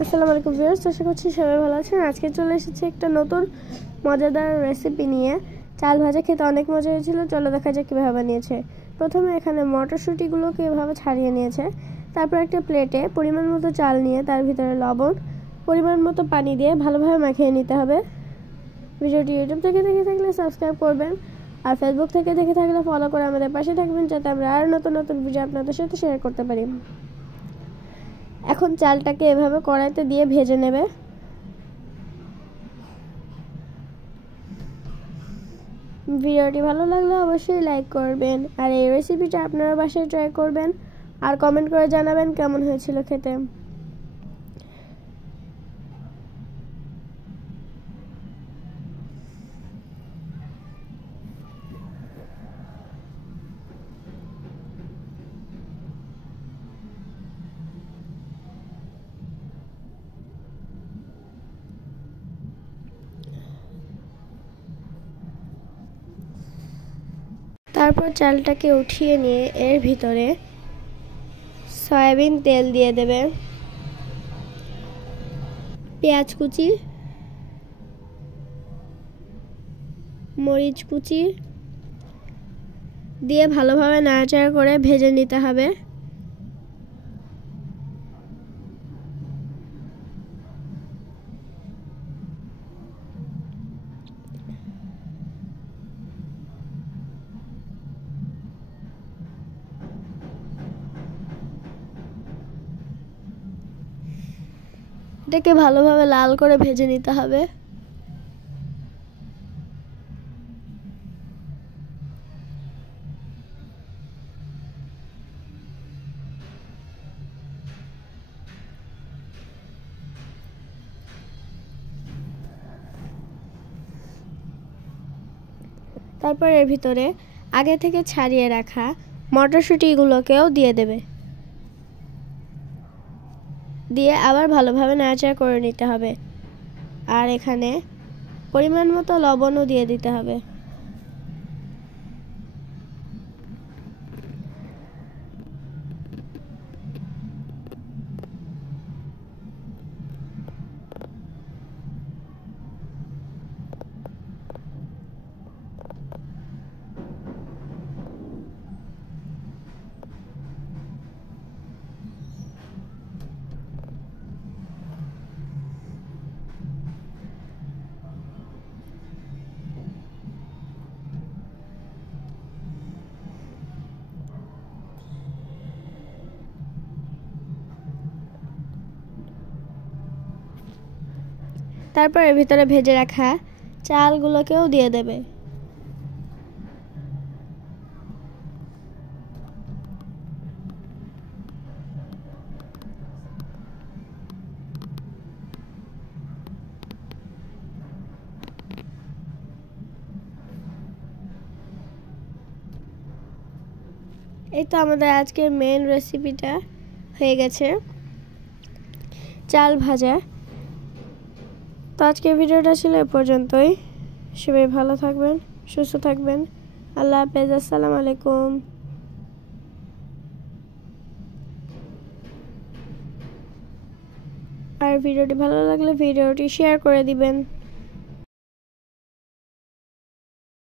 আসসালামু আলাইকুম ভিউয়ার্স, আশা করছি সবাই ভালো আছেন। আজকে চলে এসেছি একটা নতুন মজাদার রেসিপি নিয়ে। চাল ভাজা খেতে অনেক মজা হয়েছিল, চলো দেখা যাক কীভাবে বানিয়েছে। প্রথমে এখানে মটরশুঁটিগুলোকে এভাবে ছাড়িয়ে নিয়েছে। তারপর একটা প্লেটে পরিমাণ মতো চাল নিয়ে তার ভিতরে লবণ, পরিমাণ মতো পানি দিয়ে ভালোভাবে মাখিয়ে নিতে হবে। ভিডিওটি ইউটিউব থেকে দেখে থাকলে সাবস্ক্রাইব করবেন, আর ফেসবুক থেকে দেখে থাকলে ফলো করে আমাদের পাশে থাকবেন, যাতে আমরা আরও নতুন নতুন ভিডিও আপনাদের সাথে শেয়ার করতে পারি। এখন চালটাকে এভাবে কড়াইতে দিয়ে ভেজে নেবে। ভিডিওটি ভালো লাগলে অবশ্যই লাইক করবেন, আর এই রেসিপিটা আপনারা বাসায় ট্রাই করবেন আর কমেন্ট করে জানাবেন কেমন হয়েছিল খেতে। তারপর চালটাকে উঠিয়ে নিয়ে এর ভিতরে সয়াবিন তেল দিয়ে দেবে, পেঁয়াজ কুচি, মরিচ কুচি দিয়ে ভালোভাবে নাড়াচাড়া করে ভেজে নিতে হবে। এটাকে ভালোভাবে লাল করে ভেজে নিতে হবে। তারপর এর ভিতরে আগে থেকে ছাড়িয়ে রাখা মটরশুঁটিগুলোকেও দিয়ে দেবে, দিয়ে আবার ভালোভাবে নাড়াচাড়া করে নিতে হবে। আর এখানে পরিমাণ মতো লবণও দিয়ে দিতে হবে। তারপর এর ভিতরে ভেজে রাখা চালগুলোকেও দিয়ে দেবে। এই তো আমাদের আজকের মেন রেসিপিটা হয়ে গেছে, চাল ভাজা। তো আজকের ভিডিওটা ছিল এ পর্যন্তই। সবাই ভালো থাকবেন, সুস্থ থাকবেন। আল্লাহ হাফেজ, আসসালামু আলাইকুম। আর ভিডিওটি ভালো লাগলে ভিডিওটি শেয়ার করে দিবেন।